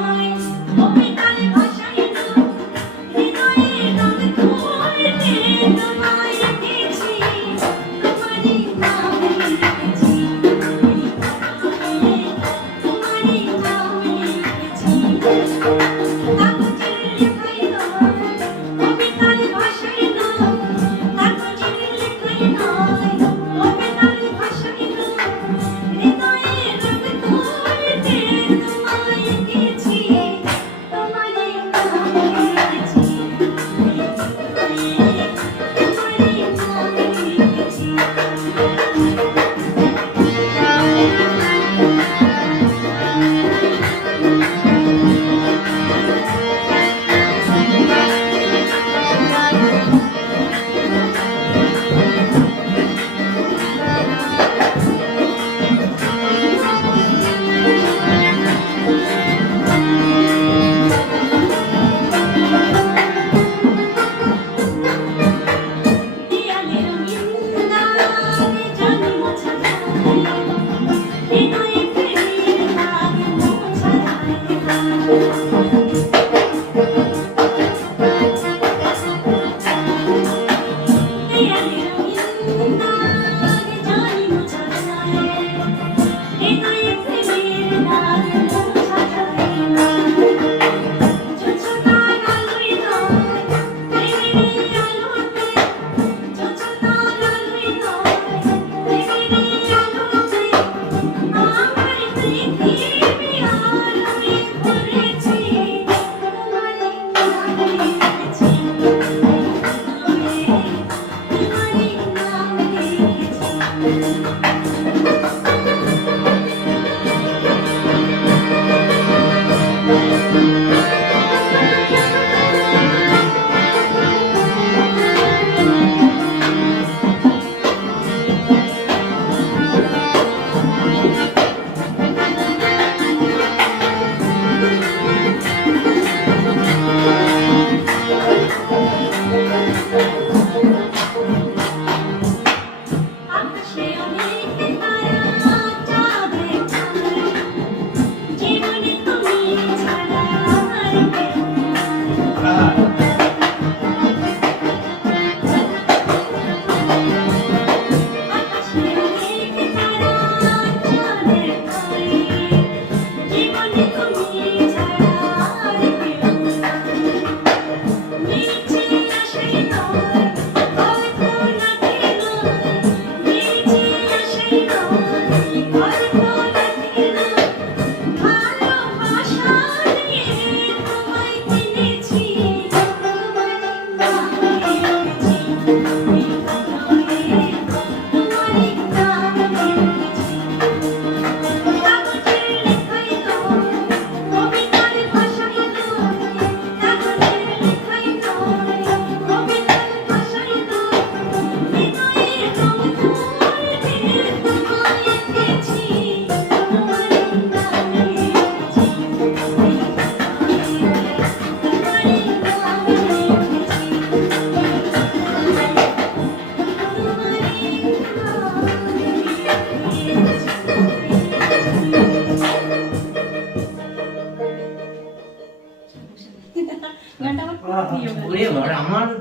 mine.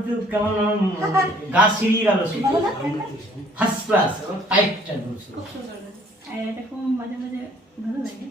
তো কেমন গা সিঁড়ি গেল ফার্স্ট ক্লাস টাইপটা বলছিল এরকম মাঝে মাঝে ভালো লাগে।